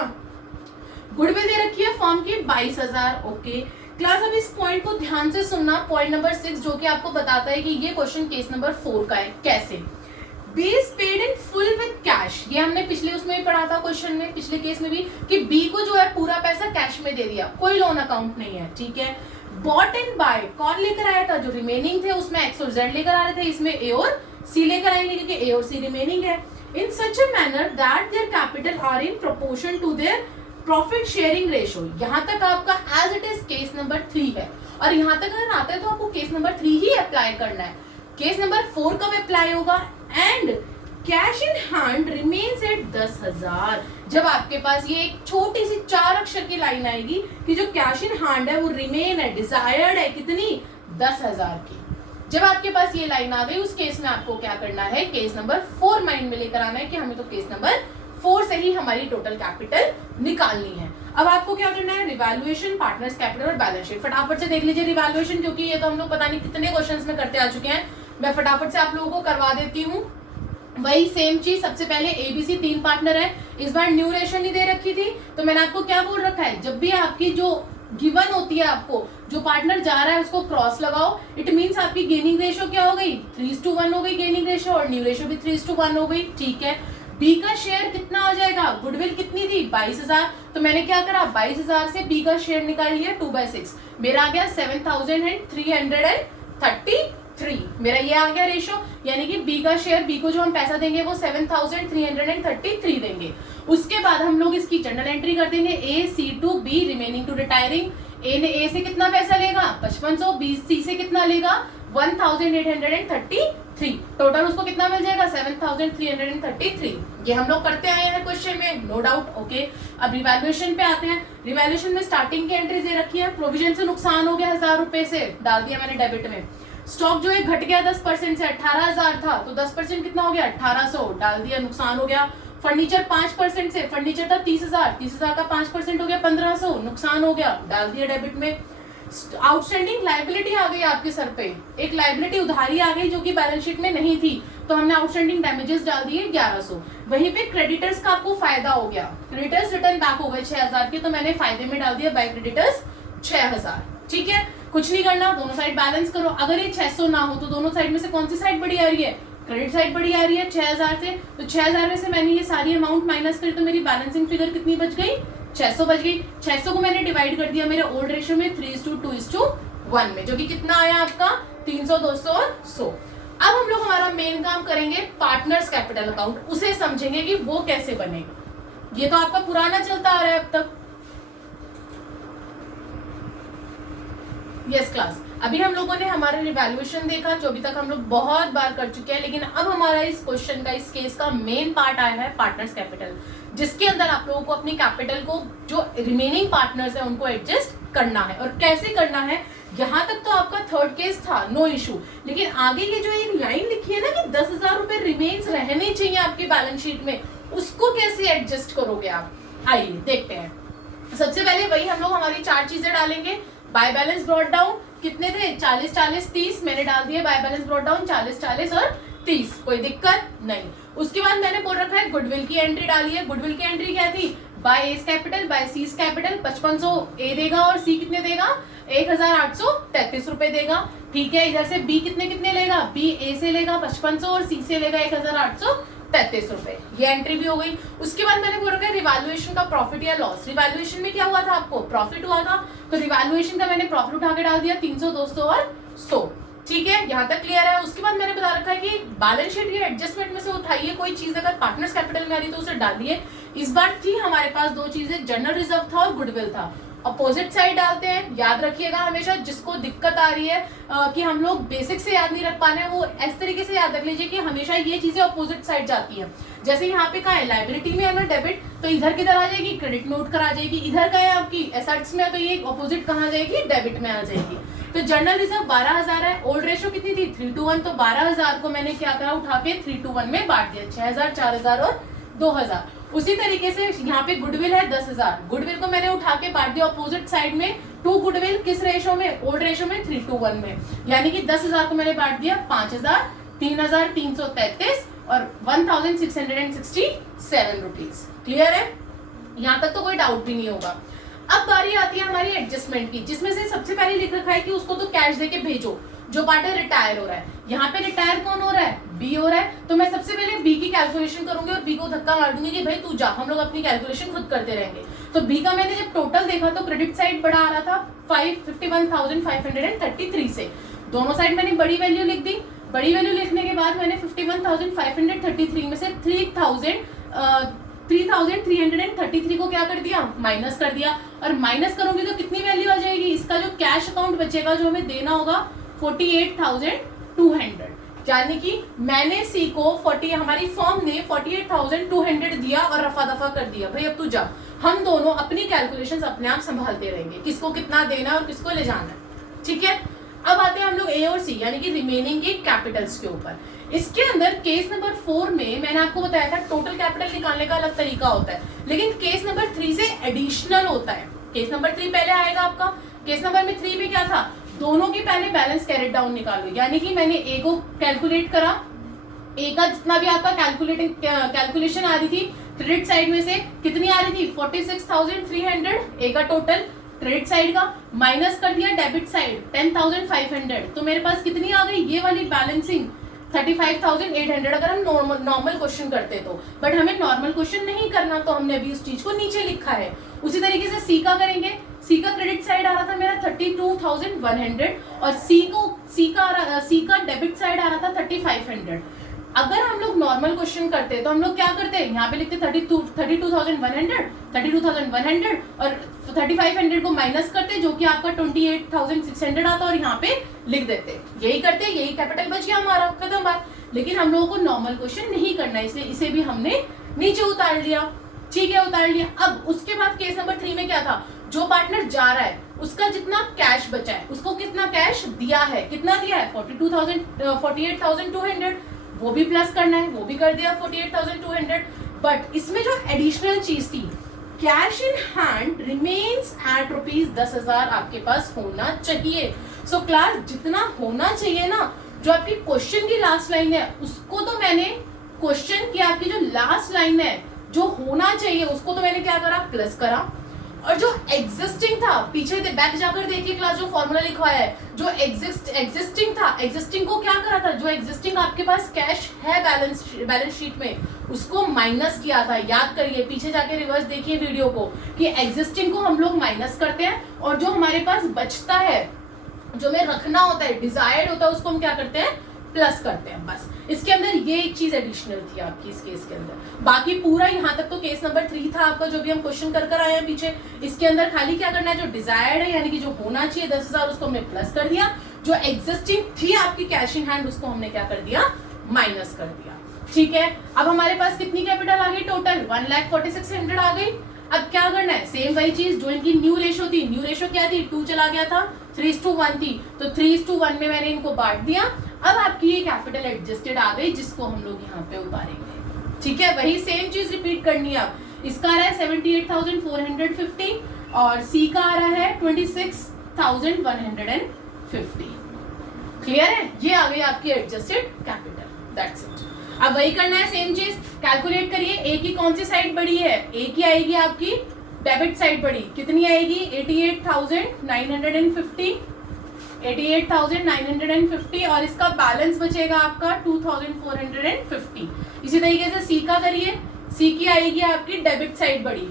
गुडविल दे रखी है फॉर्म की 22,000। ओके क्लास, अब इस पॉइंट को ध्यान से सुनना, पॉइंट नंबर 6 जो कि आपको बताता है कि ये क्वेश्चन केस नंबर 4 का है। कैसे, B is paid in full with cash, ये हमने पिछले उसमें भी पढ़ा था क्वेश्चन में, पिछले केस में भी, कि बी को जो है पूरा पैसा कैश में दे दिया, कोई लोन अकाउंट नहीं है। ठीक है, बॉट एंड बाय कौन लेकर आया था, जो रिमेनिंग थे उसमें एक्स और जेड लेकर आ रहे थे, इसमें ए और सी लेकर आएंगे क्योंकि ए और सी रिमेनिंग है। In such a manner that their capital are in proportion to their profit sharing ratio. यहां तक आपका as it is case number 3 है, और यहां तक अगर आता है तो आपको केस नंबर 3 ही अप्लाई करना है। केस नंबर 4 कब अप्लाई होगा, and cash in hand remains at 10,000। जब आपके पास ये एक छोटी सी 4 अक्षर की लाइन आएगी कि जो कैश इन हैंड है वो रिमेन है, डिजायर्ड है, कितनी, 10,000 की। जब आपके पास ये लाइन आ गई, उस केस में आपको क्या करना है, केस नंबर 4 माइंड में लेकर आना है कि हमें तो केस नंबर 4 से ही हमारी टोटल कैपिटल निकालनी है। अब आपको क्या करना है, रिवैल्यूएशन, पार्टनर्स कैपिटल और बैलेंस शीट। फटाफट से देख लीजिए रिवैल्यूएशन, क्योंकि ये तो हम लोग पता नहीं कितने क्वेश्चंस में करते आ चुके हैं, मैं फटाफट से आप लोगों को करवा देती हूँ। वही सेम चीज, सबसे पहले एबीसी 3 पार्टनर है, इस बार न्यू रेशियो नहीं दे रखी थी, तो मैंने आपको क्या बोल रखा है, जब भी आपकी जो गिवन होती है, आपको जो पार्टनर जा रहा है उसको क्रॉस लगाओ, इट मींस आपकी गेनिंग रेशियो क्या हो गई, 3:1 हो गई गेनिंग रेशियो, और न्यू रेशियो भी 3:1 हो गई। ठीक है, बी का शेयर कितना आ जाएगा, गुडविल कितनी थी, 22,000, तो मैंने क्या करा, 22,000 से बी का शेयर निकाल लिया 2/6, मेरा आ गया 7,333, मेरा ये आ गया रेशियो, यानी कि बी का शेयर, बी को जो हम पैसा देंगे वो 7,333 देंगे। उसके बाद हम लोग इसकी जनरल एंट्री कर देंगे, A C to B remaining to retiring. A ने ए से कितना पैसा लेगा, 5500, बी सी से कितना लेगा, 1,833, टोटल उसको कितना मिल जाएगा, 7,333। ये हम लोग करते आए हैं क्वेश्चन में, नो डाउट। ओके, अब रिवैल्यूएशन पे आते हैं। रिवैल्यूएशन में स्टार्टिंग की एंट्री दे रखी है, प्रोविजन से नुकसान हो गया 1000 रुपए से, डाल दिया मैंने डेबिट में। स्टॉक जो है घट गया 10% से, 18,000 था, तो 10% कितना हो गया, 1800, डाल दिया, नुकसान हो गया। फर्नीचर 5% से, फर्नीचर था 30,000, 30,000 का 5% हो गया 1500, नुकसान हो गया, डाल दिया डेबिट में। आउटस्टैंडिंग लाइबिलिटी आ गई आपके सर पे, एक लाइबिलिटी उधारी आ गई जो कि बैलेंस शीट में नहीं थी, तो हमने आउटस्टैंडिंग डैमेजेस डाल दिए 1100। वहीं पे क्रेडिटर्स का आपको फायदा हो गया, क्रेडिटर्स रिटर्न बैक हो गए 6,000 के, तो मैंने फायदे में डाल दिया बाय क्रेडिटर्स 6,000। ठीक है, कुछ नहीं करना, दोनों साइड बैलेंस करो। अगर ये 600 ना हो तो दोनों साइड में से कौन सी साइड बड़ी आ रही है, क्रेडिट साइड बड़ी आ रही है 6,000 से, तो 6,000 में से मैंने ये सारी अमाउंट माइनस करी, तो मेरी बैलेंसिंग फिगर कितनी बच गई, 600 बच गई। 600 को मैंने डिवाइड कर दिया मेरे ओल्ड रेशियो में 3:2:1 में, जो कि कितना आया आपका 300, 200 और 100। अब हम लोग हमारा मेन काम करेंगे पार्टनर्स कैपिटल अकाउंट, उसे समझेंगे कि वो कैसे बनेगा। ये तो आपका पुराना चलता आ रहा है अब तक। यस क्लास, अभी हम लोगों ने हमारा रिवैल्यूएशन देखा जो अभी तक हम लोग बहुत बार कर चुके हैं, लेकिन अब हमारा इस क्वेश्चन का, इस केस का मेन पार्ट आया है पार्टनर्स कैपिटल, जिसके अंदर आप लोगों को अपनी कैपिटल को जो रिमेनिंग पार्टनर्स है उनको एडजस्ट करना है। और कैसे करना है, यहाँ तक तो आपका थर्ड केस था, नो इशू, लेकिन आगे ये जो एक लाइन लिखी है ना कि 10,000 रुपए रिमेन्स रहने चाहिए आपकी बैलेंस शीट में, उसको कैसे एडजस्ट करोगे आप, आइए देखते हैं। सबसे पहले वही हम लोग हमारी 4 चीजें डालेंगे। बाय बैलेंस ब्रॉट डाउन कितने थे, 40, 40, 30 मैंने डाल दिया बाय बैलेंस ब्रॉट डाउन 40, 40 और 30, कोई दिक्कत नहीं। उसके बाद मैंने बोल रखा है गुडविल की एंट्री डाली है। गुडविल की एंट्री क्या थी, by S capital by seize capital 5500 ए देगा और सी कितने देगा 1833 रुपए देगा। ठीक है, इधर से बी कितने कितने लेगा, बी ए से लेगा 5500 और सी से लेगा 1833 रुपए, ये एंट्री भी हो गई। उसके बाद मैंने बोल रखा है रिवैल्यूएशन का प्रॉफिट या लॉस। रिवैल्यूएशन में क्या हुआ था, आपको प्रॉफिट हुआ था, तो रिवैल्यूएशन का मैंने प्रॉफिट उठा के डाल दिया 300, 200 और 100। ठीक है, यहाँ तक क्लियर है। उसके बाद मैंने बता रखा है कि बैलेंस शीट या एडजस्टमेंट में से उठाइए कोई चीज, अगर पार्टनर्स कैपिटल में आ रही तो उसे डालिए। इस बार थी हमारे पास 2 चीजें, जनरल रिजर्व था और गुडविल था। अपोजिट साइड डालते हैं, याद रखिएगा हमेशा, जिसको दिक्कत आ रही है कि हम लोग बेसिक से याद नहीं रख पा रहे हैं, वो इस तरीके से याद रख लीजिए कि हमेशा ये चीजें अपोजिट साइड जाती है। जैसे यहाँ पे कहा है लाइबिलिटी में है ना डेबिट, तो इधर किधर आ जाएगी, क्रेडिट नोट कर आ जाएगी। इधर का है आपकी एसेट्स में, तो ये अपोजिट कहाँ जाएगी, डेबिट में आ जाएगी। तो जनरल रिजर्व 12,000 है, ओल्ड रेशियो कितनी थी 3:1, तो 12,000 को मैंने क्या करा, उठा के 3:1 में बांट दिया, 6,000, 4,000 और 2,000। उसी तरीके से यहाँ पे गुडविल है 10,000, गुडविल को मैंने उठा के बांट दिया अपोजिट साइड में, 2 गुडविल किस रेशो में, ओल्ड रेशो में 3:1 में, यानी कि 10,000 को मैंने बांट दिया 5,000, 3,333 और 1,667 रुपीज। क्लियर है, यहाँ तक तो कोई डाउट भी नहीं होगा। अब बारी आती है हमारी एडजस्टमेंट की, जिसमें से सबसे पहले लिख रखा है कि उसको तो कैश देके भेजो जो पार्टनर रिटायर हो रहा है। यहाँ पे रिटायर कौन हो रहा है, बी हो रहा है, तो मैं सबसे पहले बी की कैलकुलेशन करूंगी और बी को धक्का मार दूंगी कि भाई तू जा, हम लोग अपनी कैलकुलेशन खुद करते रहेंगे। तो बी का मैंने जब टोटल देखा तो क्रेडिट साइड बड़ा आ रहा था 51,533 से, दोनों साइड मैंने बड़ी वैल्यू लिख दी। बड़ी वैल्यू लिखने के बाद मैंने 51,533 में से 3,333 को क्या कर दिया, माइनस कर दिया। और माइनस करोगे तो कितनी वैल्यू आ जाएगी, इसका जो कैश अकाउंट बचेगा जो हमें देना होगा 48,200, यानी कि मैंने सी को हमारी फर्म ने 48,200 दिया और रफा दफा कर दिया, भाई अब तू जा, हम दोनों अपनी कैलकुलेशंस अपने आप संभालते रहेंगे, किसको कितना देना है और किसको ले जाना है। ठीक है, अब आते हैं हम लोग ए और सी यानी कि रिमेनिंग के कैपिटल्स के ऊपर। इसके अंदर केस नंबर 4 में मैंने आपको बताया था टोटल कैपिटल निकालने का अलग तरीका होता है, लेकिन केस नंबर 3 से एडिशनल होता है। केस नंबर 3 पहले आएगा आपका। केस नंबर में 3 में क्या था, दोनों के पहले बैलेंस कैरेट डाउन निकालो, यानी कि मैंने ए को कैलकुलेट करा, ए का जितना भी आपका कैलकुलेशन आ रही थी क्रेडिट साइड में से कितनी आ रही थी 46,300 ए का टोटल क्रेडिट साइड का, माइनस कर दिया डेबिट साइड 10,500, तो मेरे पास कितनी आ गई ये वाली बैलेंसिंग 35,800 अगर हम नॉर्मल क्वेश्चन करते तो, बट हमें नॉर्मल क्वेश्चन नहीं करना तो हमने अभी उस चीज को नीचे लिखा है। उसी तरीके से सी का करेंगे, सी का क्रेडिट साइड आ रहा था मेरा 32,100 और सी का डेबिट साइड आ रहा था 3,500। अगर हम लोग नॉर्मल क्वेश्चन करते तो हम लोग क्या करते हैं, यहाँ पे लिखते 32,100 और 3,500 को माइनस करते जो कि आपका 28,600 आता और यहाँ पे लिख देते, यही करते, यही कैपिटल बच गया हमारा, खत्म बात। लेकिन हम लोगों को नॉर्मल क्वेश्चन नहीं करना है, इसलिए इसे भी हमने नीचे उतार लिया। ठीक है, उतार लिया। अब उसके बाद केस नंबर 3 में क्या था, जो पार्टनर जा रहा है उसका जितना कैश बचा है उसको कितना कैश दिया है, कितना दिया है 48,200, वो भी प्लस करना है, वो भी कर दिया 48,200। बट इसमें जो एडिशनल चीज थी cash in hand remains at ₹10,000 आपके पास होना चाहिए। सो क्लास जितना होना चाहिए ना, जो आपकी क्वेश्चन की लास्ट लाइन है उसको तो मैंने क्वेश्चन की आपकी जो लास्ट लाइन है जो होना चाहिए उसको तो मैंने क्या करा, प्लस करा। और जो एग्जिस्टिंग था पीछे बैक जाकर देखिए क्लास जो फॉर्मूला लिखवाया है, जो एग्जिस्टिंग था, एग्जिस्टिंग को क्या करा था, जो एग्जिस्टिंग आपके पास कैश है बैलेंस शीट में उसको माइनस किया था। याद करिए, पीछे जाके रिवर्स देखिए वीडियो को कि एग्जिस्टिंग को हम लोग माइनस करते हैं और जो हमारे पास बचता है, जो हमें रखना होता है, डिजायर्ड होता है, उसको हम क्या करते हैं, प्लस करते हैं। बस इसके अंदर ये एक चीज एडिशनल थी आपकी इस केस के अंदर। बाकी पूरा यहाँ तक तो केस नंबर 3 था आपका, जो भी हम क्वेश्चन कर आए हैं पीछे। इसके अंदर खाली क्या करना है, जो डिजायर्ड है यानी कि जो होना चाहिए 10,000 उसको हमने प्लस कर दिया, जो एग्जिस्टिंग थी आपकी कैश इन हैंड उसको हमने क्या कर दिया, माइनस कर दिया। ठीक है, अब हमारे पास कितनी कैपिटल आ गई टोटल, 1,46,100 आ गई। अब क्या करना है, सेम वही चीज जो इनकी न्यू रेशो थी, न्यू रेशो क्या थी, 2 चला गया था, 3:1 थी, तो 3:1 में मैंने इनको बांट दिया। अब आपकी ये कैपिटल एडजस्टेड आ गई जिसको हम लोग यहाँ पे उतारेंगे। ठीक है, वही सेम चीज रिपीट करनी है। अब इसका आ रहा है 78,450 और सी का आ रहा है 26,150। क्लियर है, ये आ गई आपकी एडजस्टेड कैपिटल, दैट्स इट। अब वही करना है, सेम चीज कैलकुलेट करिए। ए की कौन सी साइड बड़ी है, ए की आएगी आपकी डेबिट साइड बड़ी, कितनी आएगी 88,950, 88,950 और इसका बैलेंस बचेगा आपका 2,450। इसी तरीके से सी का करिए, सी की आएगी आपकी डेबिट साइड बड़ी,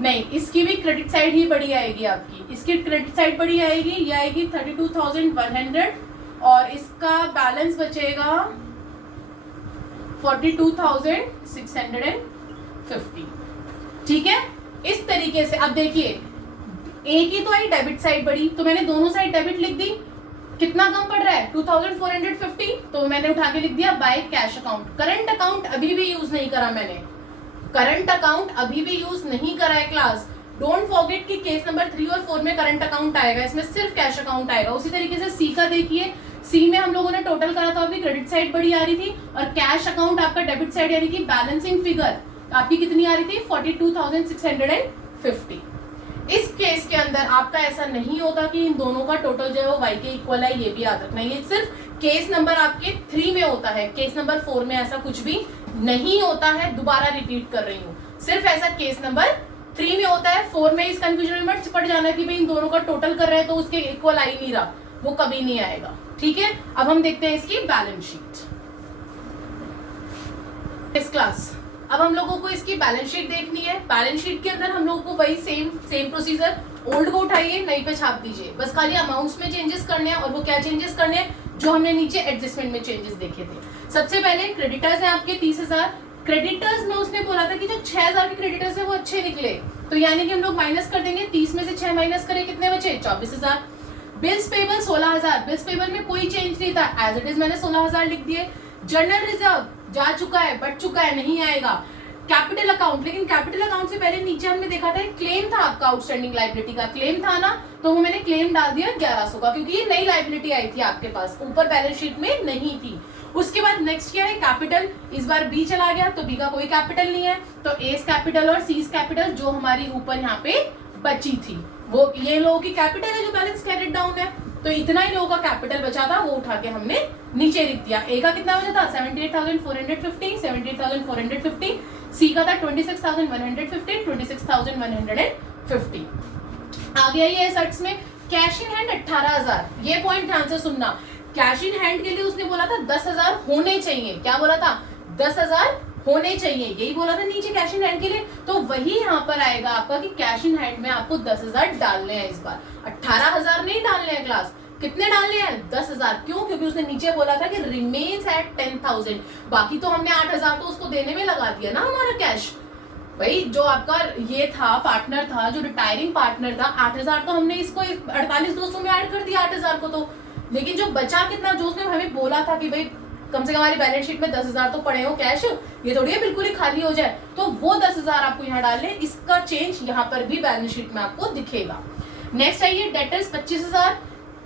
नहीं इसकी भी क्रेडिट साइड ही बड़ी आएगी आपकी, इसकी क्रेडिट साइड बड़ी आएगी, ये आएगी 32,100 और इसका बैलेंस बचेगा 42,650। ठीक है, इस तरीके से अब देखिए ए की तो आई डेबिट साइड बड़ी, तो मैंने दोनों साइड डेबिट लिख दी, कितना कम पड़ रहा है 2,450, तो मैंने उठा के लिख दिया by cash account. Current account अभी भी यूज नहीं करा मैंने, करंट अकाउंट अभी भी यूज नहीं करा है क्लास। डोंट फॉरगेट कि केस नंबर 3 और 4 में करंट अकाउंट आएगा, इसमें सिर्फ कैश अकाउंट आएगा। उसी तरीके से सी का देखिए, सी में हम लोगों ने टोटल करा था, अभी क्रेडिट साइड बड़ी आ रही थी और कैश अकाउंट आपका डेबिट साइड यानी कि बैलेंसिंग फिगर आपकी कितनी आ रही थी 42,650। इस केस के अंदर आपका ऐसा नहीं होता कि इन दोनों का टोटल जो है वो y के इक्वल है, ये भी याद रखना। ये सिर्फ केस नंबर आपके 3 में होता है, केस नंबर 4 में ऐसा कुछ भी नहीं होता है। दोबारा रिपीट कर रही हूँ, सिर्फ ऐसा केस नंबर 3 में होता है। 4 में इस कंफ्यूजन में पड़ जाना कि भाई इन दोनों का टोटल कर रहे हैं तो उसके इक्वल आ ही नहीं रहा, वो कभी नहीं आएगा। ठीक है, अब हम देखते हैं इसकी बैलेंस शीट। इस क्लास अब हम लोगों को इसकी बैलेंस शीट देखनी है। बैलेंस शीट के अंदर हम लोगों को वही सेम प्रोसीजर, ओल्ड को उठाइए, नई पे छाप दीजिए, बस खाली अमाउंट्स में चेंजेस करने हैं। और वो क्या चेंजेस करने हैं, जो हमने नीचे एडजस्टमेंट में चेंजेस देखे थे। सबसे पहले क्रेडिटर्स है आपके 30,000, क्रेडिटर्स में उसने बोला था कि जो 6,000 के क्रेडिटर्स है वो अच्छे निकले, तो यानी कि हम लोग माइनस कर देंगे, 30 में से 6 माइनस करें, कितने बचे 24,000। बिल्स पेबल 16,000, बिल्स पेबल में कोई चेंज नहीं था, एज इट इज मैंने 16,000 लिख दिए। जनरल रिजर्व जा चुका है, बढ़ चुका है, नहीं आएगा। कैपिटल अकाउंट, लेकिन कैपिटल अकाउंट से पहले नीचे हमने देखा था क्लेम था आपका, आउटस्टैंडिंग लायबिलिटी का क्लेम था ना, तो वो मैंने क्लेम डाल दिया 1100 का, क्योंकि ये नई लायबिलिटी आई थी आपके पास, ऊपर बैलेंस शीट में नहीं थी। उसके बाद नेक्स्ट क्या है, कैपिटल। इस बार बी चला गया तो बी का कोई कैपिटल नहीं है, तो एस कैपिटल और सीज कैपिटल जो हमारी ऊपर यहाँ पे बची थी, वो ये लोगों की कैपिटल है जो बैलेंस कैरिड डाउन है, तो इतना ही लोगों का कैपिटल बचा था, वो उठा के हमने नीचे लिख दिया। ए का कितना बचा था 78,450, 78,450। सी का था 26,150, 26,150। आ गया ये एसेट्स में कैश इन हैंड 18,000। ये पॉइंट ध्यान से सुनना, कैश इन हैंड के लिए उसने बोला था 10,000 होने चाहिए। क्या बोला था, 10,000 होने चाहिए, यही बोला था नीचे कैश इन हैंड के लिए। तो वही यहाँ पर आएगा आपका कि कैश इन हैंड में आपको 10,000 डालने हैं। इस बार 18,000 नहीं डालने हैं क्लास, कितने डालने हैं 10,000। क्यों, क्योंकि उसने नीचे बोला था कि रिमेन्स एट 10,000, बाकी तो हमने 8,000 तो उसको देने में लगा दिया ना हमारा कैश। भाई जो आपका ये था पार्टनर था, जो रिटायरिंग पार्टनर था, 8,000 तो हमने इसको 48,200 में ऐड कर दिया 8,000 को, तो लेकिन जो बचा कितना, जो उसने हमें बोला था कि भाई कम से कम हमारी बैलेंस शीट में 10,000 तो पड़े हो कैश, ये थोड़ी है बिल्कुल ही खाली हो जाए, तो वो 10,000 आपको यहाँ डालने। इसका चेंज यहाँ पर भी बैलेंस शीट में आपको दिखेगा। नेक्स्ट आइए डेटर्स 25,000,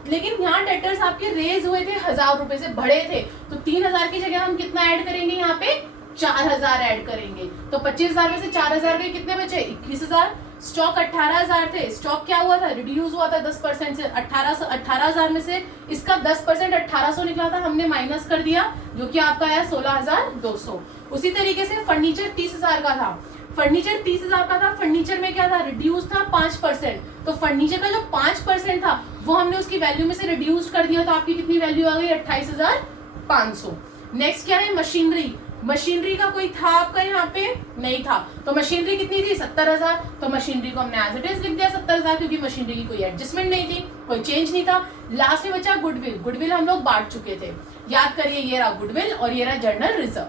लेकिन यहाँ डेटर्स आपके रेज हुए थे 1,000 रुपए से बढ़े थे, तो 3,000 की जगह हम कितना ऐड करेंगे, यहाँ पे 4,000 ऐड करेंगे। तो 25,000 में से 4,000 गए, कितने बचे 21,000। स्टॉक 18,000 थे, स्टॉक क्या हुआ था, रिड्यूस हुआ था 10% से। 18,000 में से इसका 10% 1,800 निकला था, हमने माइनस कर दिया, जो कि आपका आया 16,200। उसी तरीके से फर्नीचर 30,000 का था, फर्नीचर 30,000 का था, फर्नीचर में क्या था, रिड्यूस था 5%, तो फर्नीचर का जो 5% था वो हमने उसकी वैल्यू में से रिड्यूस कर दिया, तो आपकी कितनी वैल्यू आ गई 28,500। नेक्स्ट क्या है, मशीनरी। मशीनरी का कोई था आपका यहाँ पे? नहीं था। तो मशीनरी कितनी थी? 70,000। तो मशीनरी को हमने एज इट इज लिख दिया 70,000, क्योंकि मशीनरी की कोई एडजस्टमेंट नहीं थी, कोई चेंज नहीं था। लास्ट में बचा गुडविल। गुडविल हम लोग बांट चुके थे, याद करिए, ये रहा गुडविल और ये रहा जर्नल रिजर्व।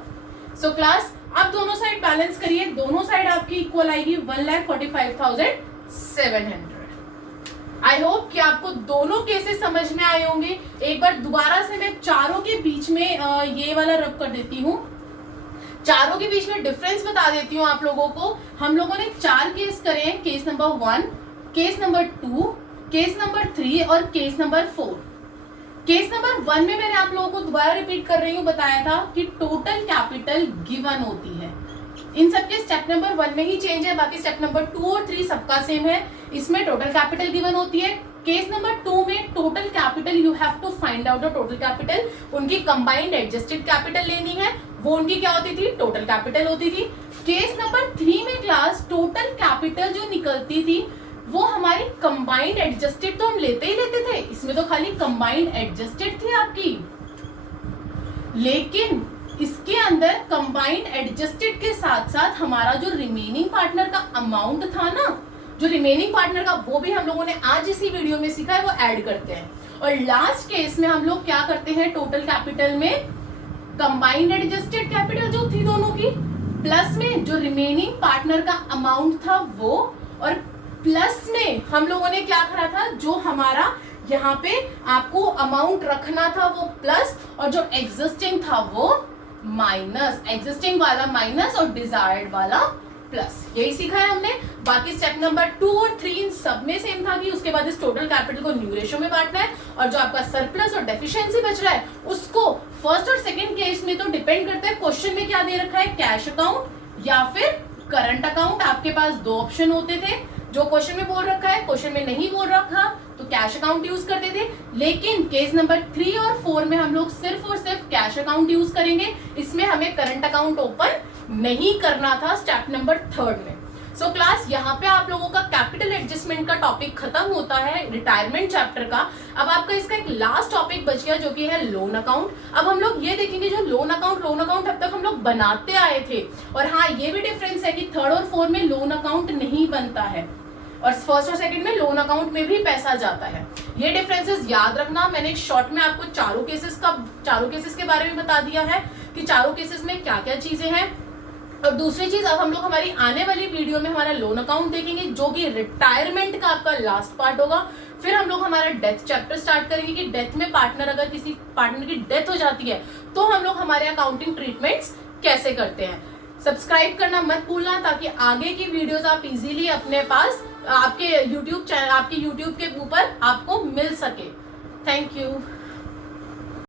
सो क्लास आप दोनों साइड बैलेंस करिए, दोनों साइड आपकी इक्वल आएगी 1,45,700। आई होप कि आपको दोनों केसेस समझ में आए होंगे। एक बार दोबारा से मैं चारों के बीच में ये वाला रब कर देती हूँ, चारों के बीच में डिफरेंस बता देती हूँ आप लोगों को। हम लोगों ने 4 केस करे हैं, case number 1, case number 2, case number 3 और केस नंबर 4। केस नंबर 1 में मैंने आप लोगों को दोबारा रिपीट कर रही हूँ, बताया था कि टोटल कैपिटल गिवन होती है। इन सबके स्टेप नंबर 1 में ही चेंज है, बाकी स्टेप नंबर 2 और 3 सबका सेम है। इसमें टोटल कैपिटल गिवन होती है। केस नंबर 2 में total capital you have to find out the total capital, उनकी कंबाइंड एडजस्टेड कैपिटल लेनी है, वो उनकी क्या होती थी? टोटल कैपिटल होती थी। केस नंबर 3 में क्लास टोटल कैपिटल जो निकलती थी वो हमारी कंबाइंड एडजस्टेड तो हम लेते ही लेते थे, इसमें तो खाली कंबाइंड एडजस्टेड थी आपकी, लेकिन इसके अंदर कंबाइंड एडजस्टेड के साथ साथ हमारा जो रिमेनिंग पार्टनर का अमाउंट था ना, जो रिमेनिंग पार्टनर का, वो भी हम लोगों ने आज इसी वीडियो में सीखा है, वो ऐड करते हैं। और लास्ट केस में हम लोग क्या करते हैं? टोटल कैपिटल में कंबाइंड एडजस्टेड कैपिटल जो थी दोनों की, प्लस में जो रिमेनिंग पार्टनर का अमाउंट था वो, और प्लस में हम लोगों ने क्या करा था? जो हमारा यहाँ पे आपको अमाउंट रखना था वो प्लस, और जो एग्जिस्टिंग था वो माइनस, एग्जिस्टिंग वाला माइनस और डिजायर्ड वाला प्लस। यही सीखा है हमने। बाकी स्टेप नंबर 2 और 3 इन सब में सेम था कि उसके बाद इस टोटल कैपिटल को न्यू रेशियो में बांटना है, और जो आपका सरप्लस और डेफिशिएंसी बच रहा है उसको फर्स्ट और सेकंड केस में तो डिपेंड करता है क्वेश्चन में क्या दे रखा है, कैश अकाउंट या फिर करंट अकाउंट। आपके पास 2 ऑप्शन होते थे, जो क्वेश्चन में बोल रखा है, क्वेश्चन में नहीं बोल रखा तो कैश अकाउंट यूज करते थे। लेकिन केस नंबर 3 और 4 में हम लोग सिर्फ और सिर्फ कैश अकाउंट यूज करेंगे, इसमें हमें करंट अकाउंट ओपन नहीं करना था स्टेप नंबर 3 में। सो क्लास यहाँ पे आप लोगों का कैपिटल एडजस्टमेंट का टॉपिक खत्म होता है रिटायरमेंट चैप्टर का। अब आपका इसका एक लास्ट टॉपिक बच गया जो कि है लोन अकाउंट। अब हम लोग ये देखेंगे जो लोन अकाउंट अब तक हम लोग बनाते आए थे, और हाँ ये भी डिफरेंस है कि 3rd और 4 में लोन अकाउंट नहीं बनता है और फर्स्ट और सेकंड में लोन अकाउंट में भी पैसा जाता है। ये डिफरेंसेस याद रखना। मैंने एक शॉर्ट में आपको चारों केसेस के बारे में बता दिया है कि चारों केसेस में क्या क्या चीजें हैं। और दूसरी चीज, अब हम लोग हमारी आने वाली वीडियो में हमारा लोन अकाउंट देखेंगे जो कि रिटायरमेंट का आपका लास्ट पार्ट होगा। फिर हम लोग हमारा डेथ चैप्टर स्टार्ट करेंगे कि डेथ में पार्टनर, अगर किसी पार्टनर की डेथ हो जाती है तो हम लोग हमारे अकाउंटिंग ट्रीटमेंट्स कैसे करते हैं। सब्सक्राइब करना मत भूलना ताकि आगे की वीडियोस आप इजीली अपने पास आपके यूट्यूब के ऊपर आपको मिल सके। Thank you.